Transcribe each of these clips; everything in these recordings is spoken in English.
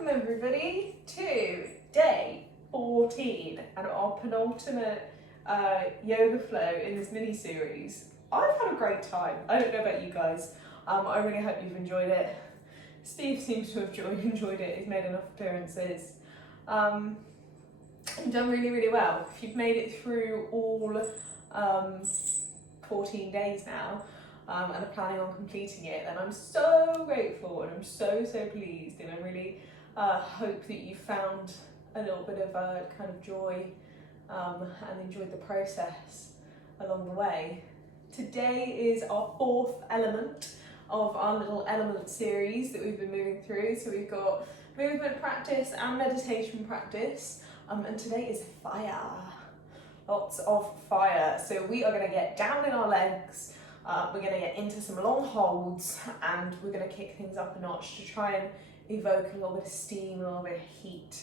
Welcome everybody to day 14 and our penultimate yoga flow in this mini series. I've had a great time. I don't know about you guys. I really hope you've enjoyed it. Steve seems to have enjoyed it. He's made enough appearances. You've done really well. If you've made it through all 14 days now, and are planning on completing it, then I'm so grateful and I'm so pleased, and I really hope that you found a little bit of kind of joy and enjoyed the process along the way. Today is our fourth element of our little element series that we've been moving through. So we've got movement practice and meditation practice, and today is fire. Lots of fire. So we are going to get down in our legs. We're going to get into some long holds, and we're going to kick things up a notch to try and evoke a little bit of steam, a little bit of heat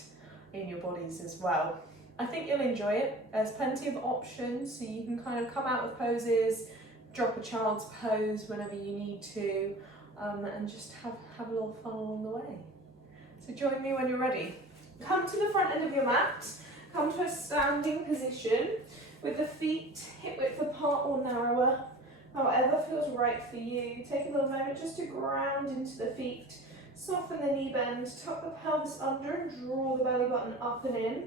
in your bodies as well. I think you'll enjoy it. There's plenty of options, so you can kind of come out of poses, drop a child's pose whenever you need to, and just have a little fun along the way. So join me when you're ready. Come to the front end of your mat, come to a standing position with the feet hip width apart or narrower. However feels right for you. Take a little moment just to ground into the feet. Soften the knee bend, tuck the pelvis under and draw the belly button up and in.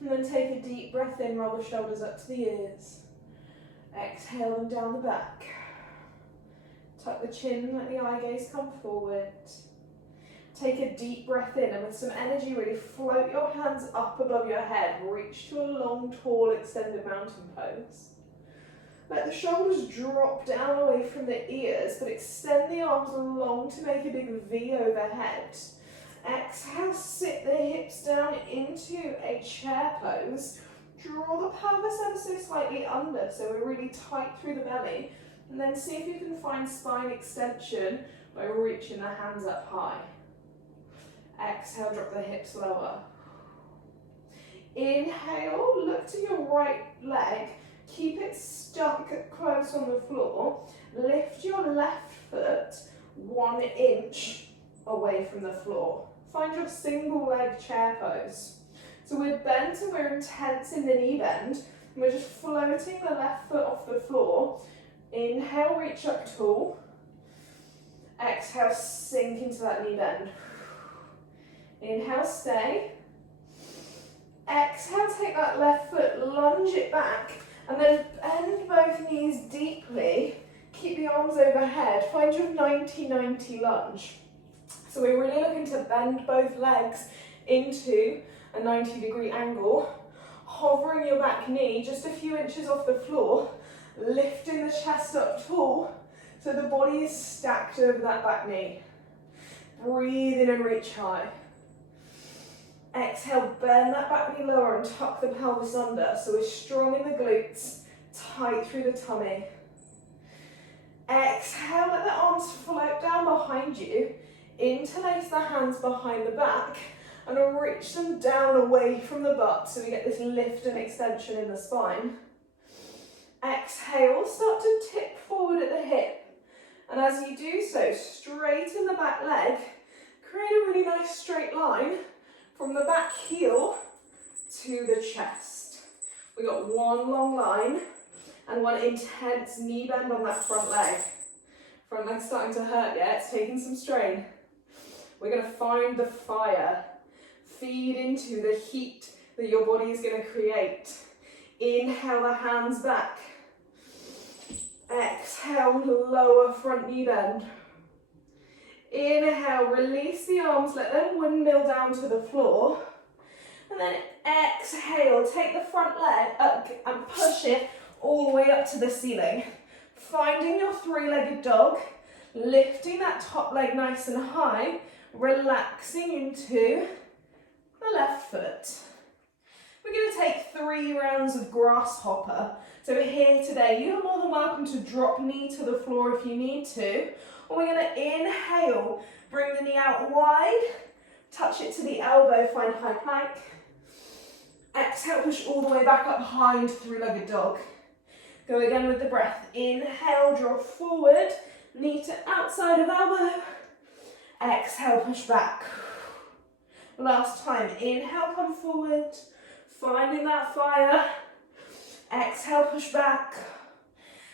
And then take a deep breath in, roll the shoulders up to the ears. Exhale them down the back. Tuck the chin, let the eye gaze come forward. Take a deep breath in, and with some energy really float your hands up above your head. Reach to a long, tall, extended mountain pose. Let the shoulders drop down away from the ears, but extend the arms long to make a big V overhead. Exhale, sit the hips down into a chair pose. Draw the pelvis ever so slightly under, so we're really tight through the belly. And then see if you can find spine extension by reaching the hands up high. Exhale, drop the hips lower. Inhale, look to your right leg. Keep it stuck close on the floor. Lift your left foot 1 inch away from the floor. Find your single leg chair pose. So we're bent and we're intense in the knee bend. And we're just floating the left foot off the floor. Inhale, reach up tall. Exhale, sink into that knee bend. Inhale, stay. Exhale, take that left foot, lunge it back. And then bend both knees deeply. Keep the arms overhead. Find your 90-90 lunge. So we're really looking to bend both legs into a 90-degree angle. Hovering your back knee just a few inches off the floor. Lifting the chest up tall so the body is stacked over that back knee. Breathe in and reach high. Exhale, bend that back knee lower and tuck the pelvis under, so we're strong in the glutes, tight through the tummy. Exhale, let the arms float down behind you, interlace the hands behind the back, and reach them down away from the butt, so we get this lift and extension in the spine. Exhale, start to tip forward at the hip, and as you do so, straighten the back leg, create a really nice straight line from the back heel to the chest. We got one long line and one intense knee bend on that front leg. Front leg's starting to hurt yet, it's taking some strain. We're going to find the fire. Feed into the heat that your body is going to create. Inhale the hands back. Exhale, lower front knee bend. Inhale, release the arms, let them windmill down to the floor. And then exhale, take the front leg up and push it all the way up to the ceiling. Finding your three-legged dog, lifting that top leg nice and high, relaxing into the left foot. We're going to take 3 rounds of grasshopper. So here today, you're more than welcome to drop knee to the floor if you need to. And we're going to inhale, bring the knee out wide, touch it to the elbow, find high plank. Exhale, push all the way back up high into three-legged dog. Go again with the breath. Inhale, draw forward, knee to outside of elbow. Exhale, push back. Last time. Inhale, come forward. Finding that fire. Exhale, push back.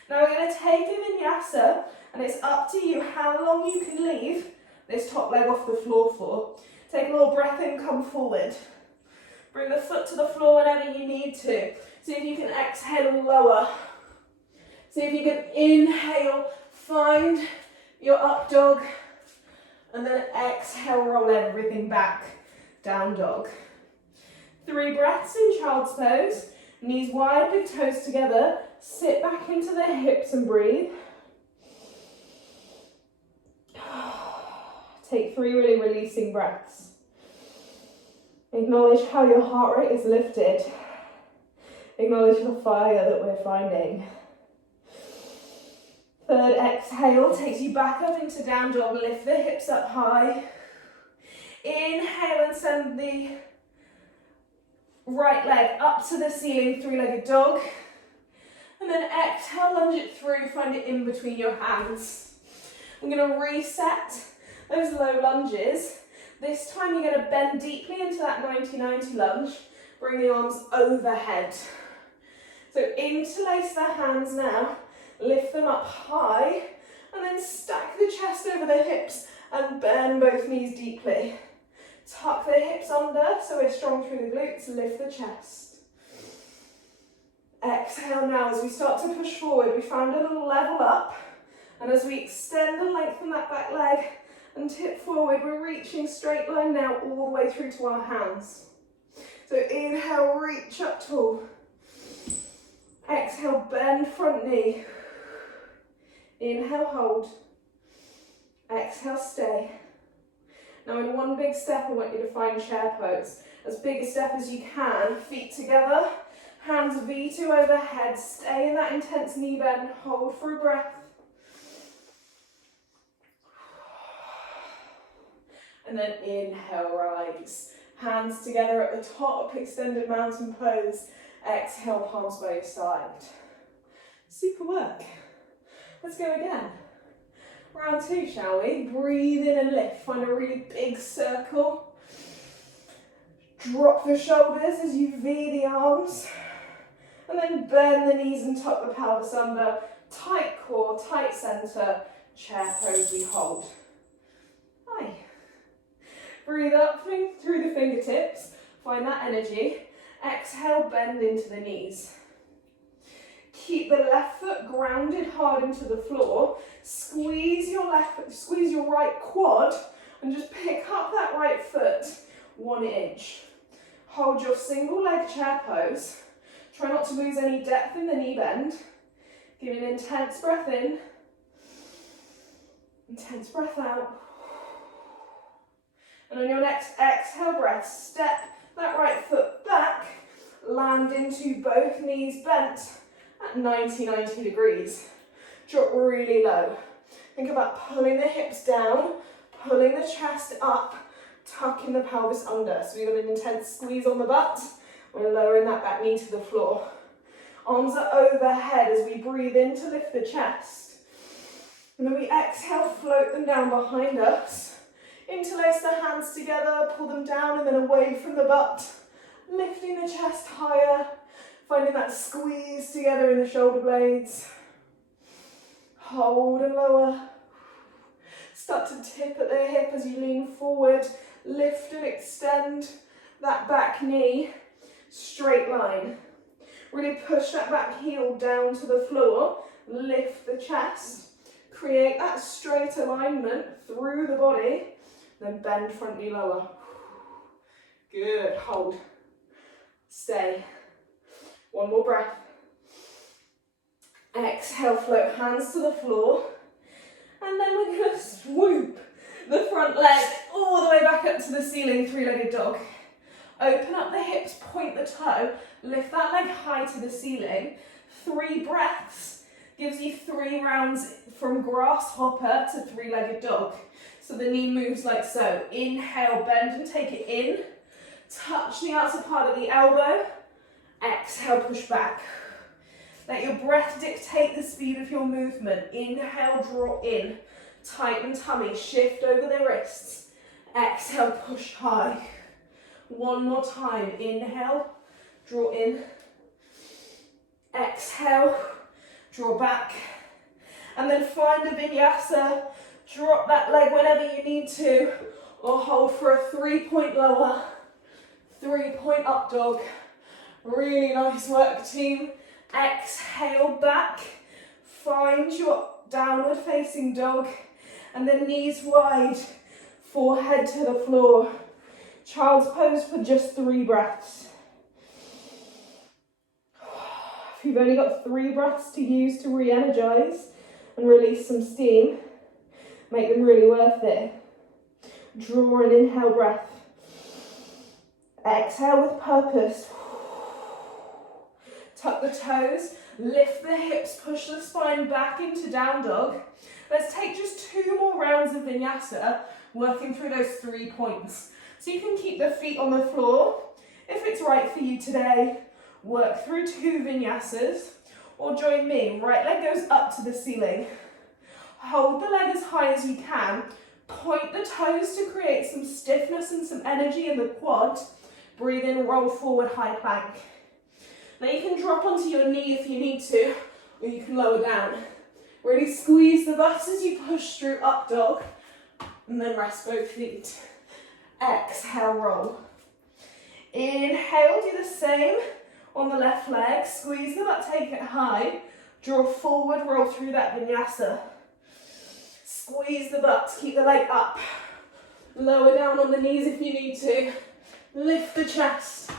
Now we're going to take a vinyasa, and it's up to you how long you can leave this top leg off the floor for. Take a little breath in, come forward. Bring the foot to the floor whenever you need to. See if you can exhale and lower. See if you can inhale, find your up dog, and then exhale, roll everything back, down dog. 3 breaths in child's pose. Knees wide, big toes together. Sit back into the hips and breathe. Take 3 really releasing breaths. Acknowledge how your heart rate is lifted. Acknowledge the fire that we're finding. 3rd exhale takes you back up into down dog. Lift the hips up high. Inhale and send the right leg up to the ceiling, 3-legged dog. And then exhale, lunge it through, find it in between your hands. I'm going to reset those low lunges. This time you're going to bend deeply into that 90-90 lunge. Bring the arms overhead. So interlace the hands now. Lift them up high. And then stack the chest over the hips and bend both knees deeply. Tuck the hips under so we're strong through the glutes. Lift the chest. Exhale now as we start to push forward. We found a little level up. And as we extend and lengthen that back leg and tip forward, we're reaching straight line now all the way through to our hands. So inhale, reach up tall. Exhale, bend front knee. Inhale, hold. Exhale, stay. Now in one big step, I want you to find chair pose. As big a step as you can, feet together, hands V2 overhead, stay in that intense knee bend, hold for a breath. And then inhale, rise. Hands together at the top, extended mountain pose. Exhale, palms by your side. Super work. Let's go again. Round 2, shall we? Breathe in and lift. Find a really big circle. Drop the shoulders as you V the arms. And then bend the knees and tuck the pelvis under. Tight core, tight center. Chair pose, we hold. Hi. Breathe up through the fingertips. Find that energy. Exhale, bend into the knees. Keep the left foot grounded hard into the floor. Squeeze your right quad and just pick up that right foot 1 inch. Hold your single leg chair pose. Try not to lose any depth in the knee bend. Give an intense breath in. Intense breath out. And on your next exhale breath, step that right foot back. Land into both knees bent at 90 degrees. Drop really low. Think about pulling the hips down, pulling the chest up, tucking the pelvis under. So we've got an intense squeeze on the butt. We're lowering that back knee to the floor. Arms are overhead as we breathe in to lift the chest. And then we exhale, float them down behind us. Interlace the hands together, pull them down and then away from the butt. Lifting the chest higher, finding that squeeze together in the shoulder blades. Hold and lower. Start to tip at the hip as you lean forward. Lift and extend that back knee. Straight line. Really push that back heel down to the floor. Lift the chest. Create that straight alignment through the body. Then bend front knee lower. Good. Hold. Stay. 1 more breath. Exhale, float hands to the floor. And then we're going to swoop the front leg all the way back up to the ceiling, 3-legged dog. Open up the hips, point the toe, lift that leg high to the ceiling. 3 breaths gives you 3 rounds from grasshopper to 3-legged dog. So the knee moves like so. Inhale, bend and take it in. Touch the outer part of the elbow. Exhale, push back. Let your breath dictate the speed of your movement. Inhale, draw in. Tighten tummy, shift over the wrists. Exhale, push high. One more time. Inhale, draw in. Exhale, draw back. And then find a vinyasa. Drop that leg whenever you need to, or hold for a 3-point lower, 3-point up dog. Really nice work, team. Exhale back. Find your downward facing dog, and then knees wide, forehead to the floor. Child's pose for just 3 breaths. If you've only got 3 breaths to use to re-energize and release some steam, make them really worth it. Draw an inhale breath. Exhale with purpose. Tuck the toes, lift the hips, push the spine back into down dog. Let's take just 2 more rounds of vinyasa, working through those 3 points. So you can keep the feet on the floor. If it's right for you today, work through 2 vinyasas, or join me. Right leg goes up to the ceiling. Hold the leg as high as you can. Point the toes to create some stiffness and some energy in the quad. Breathe in, roll forward, high plank. Now you can drop onto your knee if you need to, or you can lower down. Really squeeze the butt as you push through up dog, and then rest both feet. Exhale, roll. Inhale, do the same on the left leg. Squeeze the butt, take it high. Draw forward, roll through that vinyasa. Squeeze the butt, keep the leg up. Lower down on the knees if you need to. Lift the chest,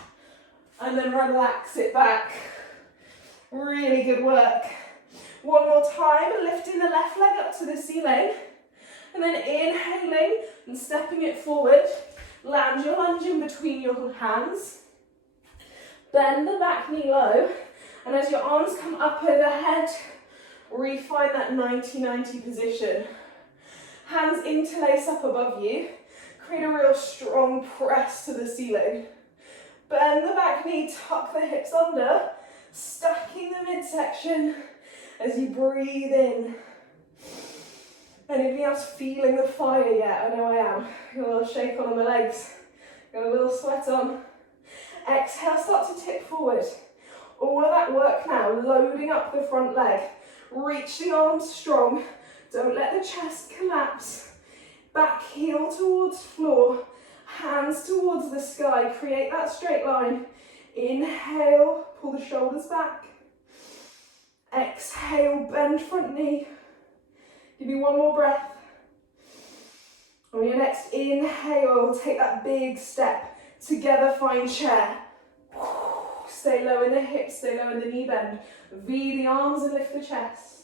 and then relax it back. Really good work. One more time, lifting the left leg up to the ceiling, and then inhaling and stepping it forward. Land your lunge in between your hands. Bend the back knee low, and as your arms come up overhead, refine that 90-90 position. Hands interlace up above you. Create a real strong press to the ceiling. Bend the back knee, tuck the hips under, stacking the midsection as you breathe in. Anybody else feeling the fire yet? I know I am. Got a little shake on the legs. Got a little sweat on. Exhale, start to tip forward. All of that work now, loading up the front leg. Reach the arms strong. Don't let the chest collapse. Back heel towards floor. Hands towards the sky. Create that straight line. Inhale, pull the shoulders back. Exhale, bend front knee. Give me one more breath. On your next inhale, take that big step. Together, find chair. Stay low in the hips, stay low in the knee bend. V the arms and lift the chest.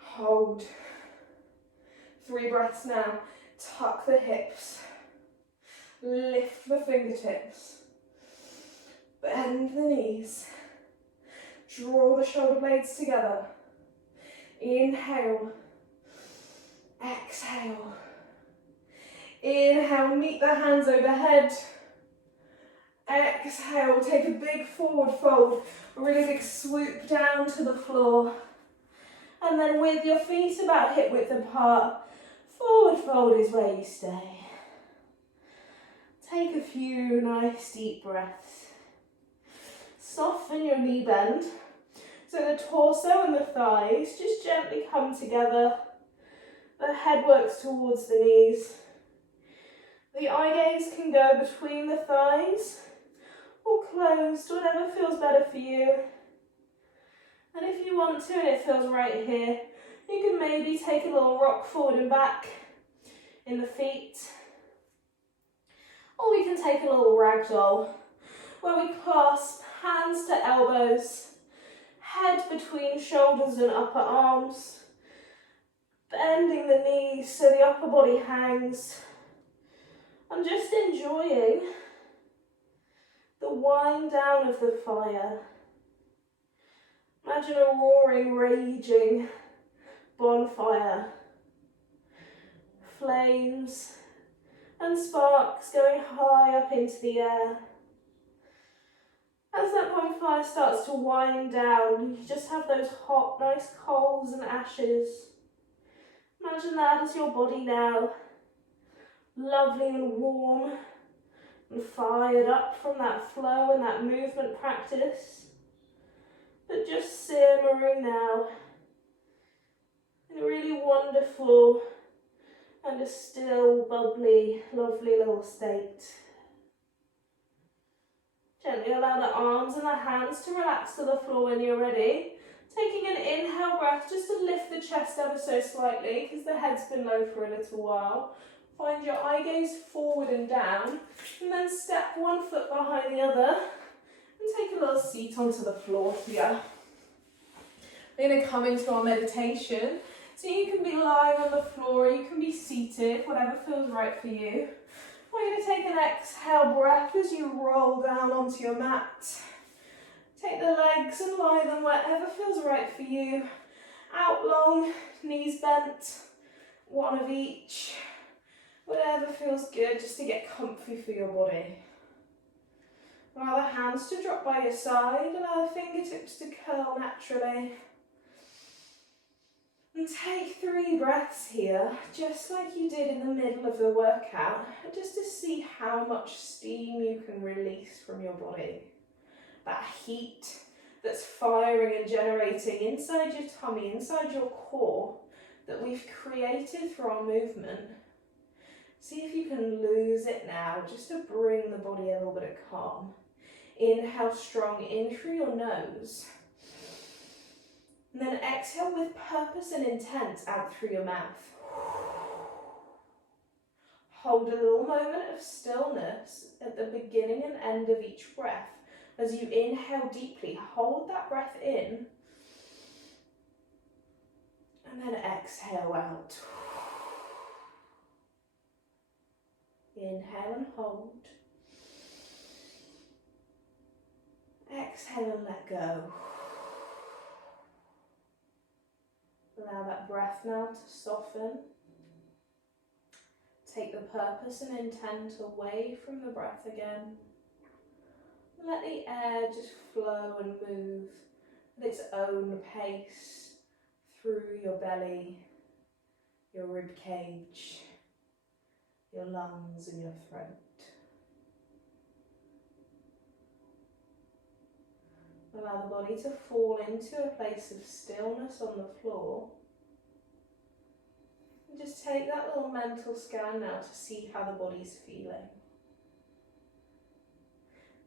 Hold. 3 breaths now. Tuck the hips. Lift the fingertips. Bend the knees. Draw the shoulder blades together. Inhale. Exhale. Inhale, meet the hands overhead. Exhale, take a big forward fold. A really big swoop down to the floor. And then with your feet about hip width apart, forward fold is where you stay. Take a few nice deep breaths. Soften your knee bend. So the torso and the thighs just gently come together. The head works towards the knees. The eye gaze can go between the thighs or closed, whatever feels better for you. And if you want to, and it feels right here, you can maybe take a little rock forward and back in the feet. Or we can take a little ragdoll, where we clasp hands to elbows, head between shoulders and upper arms, bending the knees so the upper body hangs. I'm just enjoying the wind down of the fire. Imagine a roaring, raging bonfire. Flames and sparks going high up into the air. As that bonfire starts to wind down, you just have those hot, nice coals and ashes. Imagine that as your body now, lovely and warm, and fired up from that flow and that movement practice. But just simmering now in a really wonderful and a still, bubbly, lovely little state. Gently allow the arms and the hands to relax to the floor when you're ready. Taking an inhale breath just to lift the chest ever so slightly because the head's been low for a little while. Find your eye gaze forward and down, and then step one foot behind the other and take a little seat onto the floor here. We're going to come into our meditation. So you can be lying on the floor, or you can be seated, whatever feels right for you. We're going to take an exhale breath as you roll down onto your mat. Take the legs and lie them wherever feels right for you. Out long, knees bent, one of each. Whatever feels good, just to get comfy for your body. Allow the hands to drop by your side, allow the fingertips to curl naturally. And take 3 breaths here, just like you did in the middle of the workout, just to see how much steam you can release from your body. That heat that's firing and generating inside your tummy, inside your core, that we've created through our movement. See if you can lose it now, just to bring the body a little bit of calm. Inhale strong in through your nose. And then exhale with purpose and intent out through your mouth. Hold a little moment of stillness at the beginning and end of each breath. As you inhale deeply, hold that breath in. And then exhale out. Inhale and hold. Exhale and let go. Allow that breath now to soften. Take the purpose and intent away from the breath again. Let the air just flow and move at its own pace through your belly, your rib cage, your lungs and your throat. Allow the body to fall into a place of stillness on the floor. And just take that little mental scan now to see how the body's feeling.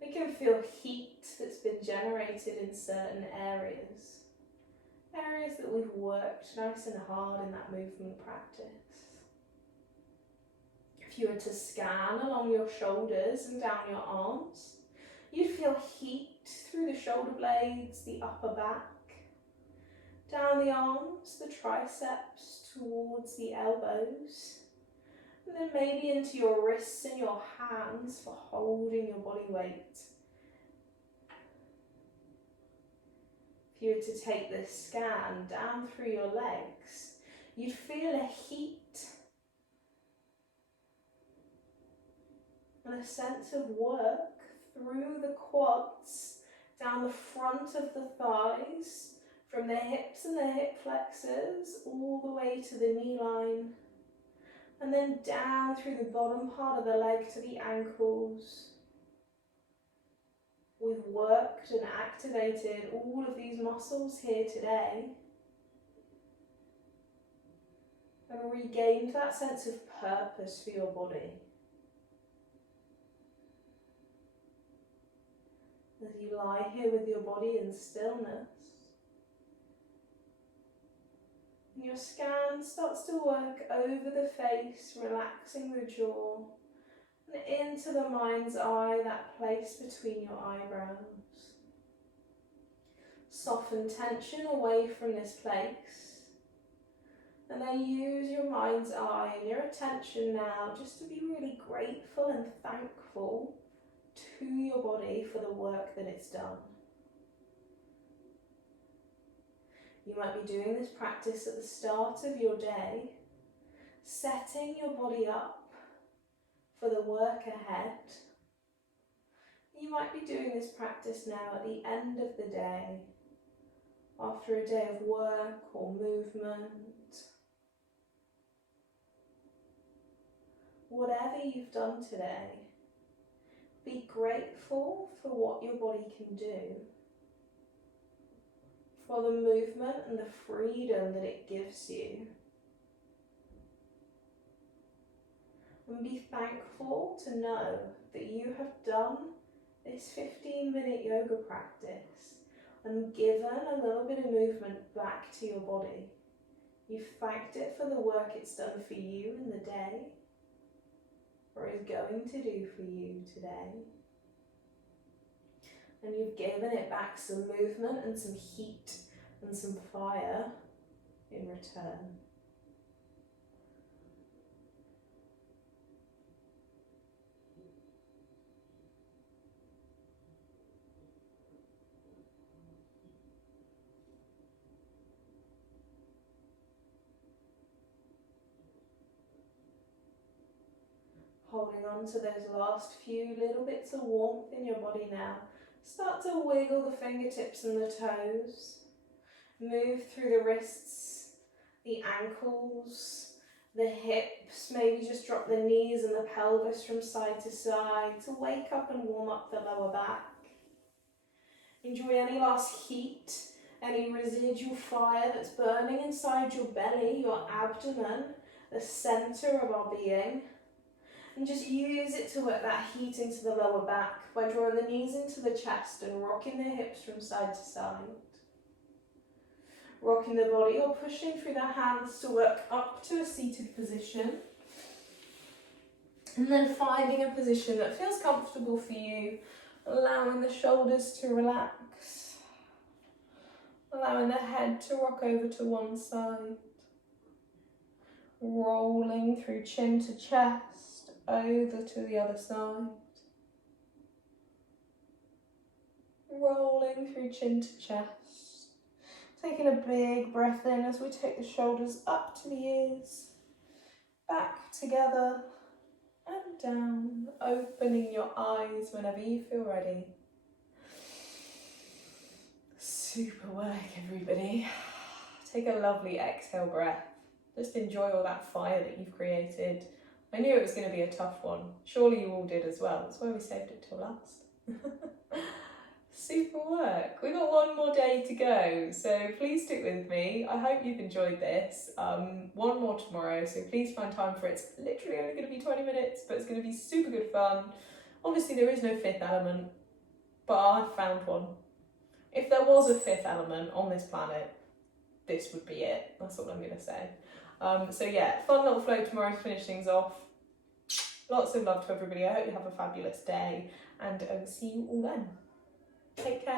We can feel heat that's been generated in certain areas. Areas that we've worked nice and hard in that movement practice. If you were to scan along your shoulders and down your arms, you'd feel heat through the shoulder blades, the upper back, down the arms, the triceps towards the elbows, and then maybe into your wrists and your hands for holding your body weight. If you were to take this scan down through your legs, you'd feel a heat and a sense of work through the quads, down the front of the thighs, from the hips and the hip flexors, all the way to the knee line, and then down through the bottom part of the leg to the ankles. We've worked and activated all of these muscles here today, and regained that sense of purpose for your body. As you lie here with your body in stillness, and your scan starts to work over the face, relaxing the jaw, and into the mind's eye, that place between your eyebrows. Soften tension away from this place, and then use your mind's eye and your attention now just to be really grateful and thankful to your body for the work that it's done. You might be doing this practice at the start of your day, setting your body up for the work ahead. You might be doing this practice now at the end of the day, after a day of work or movement. Whatever you've done today, Be grateful for what your body can do, for the movement and the freedom that it gives you. And be thankful to know that you have done this 15-minute yoga practice and given a little bit of movement back to your body. You've thanked it for the work it's done for you in the day, or is going to do for you today. And you've given it back some movement and some heat and some fire in return. Holding on to those last few little bits of warmth in your body now. Start to wiggle the fingertips and the toes. Move through the wrists, the ankles, the hips. Maybe just drop the knees and the pelvis from side to side to wake up and warm up the lower back. Enjoy any last heat, any residual fire that's burning inside your belly, your abdomen, the centre of our being. And just use it to work that heat into the lower back by drawing the knees into the chest and rocking the hips from side to side. Rocking the body or pushing through the hands to work up to a seated position. And then finding a position that feels comfortable for you, allowing the shoulders to relax. Allowing the head to rock over to one side. Rolling through chin to chest. Over to the other side. Rolling through chin to chest. Taking a big breath in as we take the shoulders up to the ears. Back together and down. Opening your eyes whenever you feel ready. Super work, everybody. Take a lovely exhale breath. Just enjoy all that fire that you've created. I knew it was going to be a tough one. Surely you all did as well. That's why we saved it till last. Super work. We've got one more day to go, so please stick with me. I hope you've enjoyed this. One more tomorrow, so please find time for it. It's literally only going to be 20 minutes, but it's going to be super good fun. Obviously, there is no fifth element, but I found one. If there was a fifth element on this planet, this would be it. That's what I'm going to say. So yeah, fun little flow tomorrow to finish things off. Lots of love to everybody. I hope you have a fabulous day, and I will see you all then. Take care.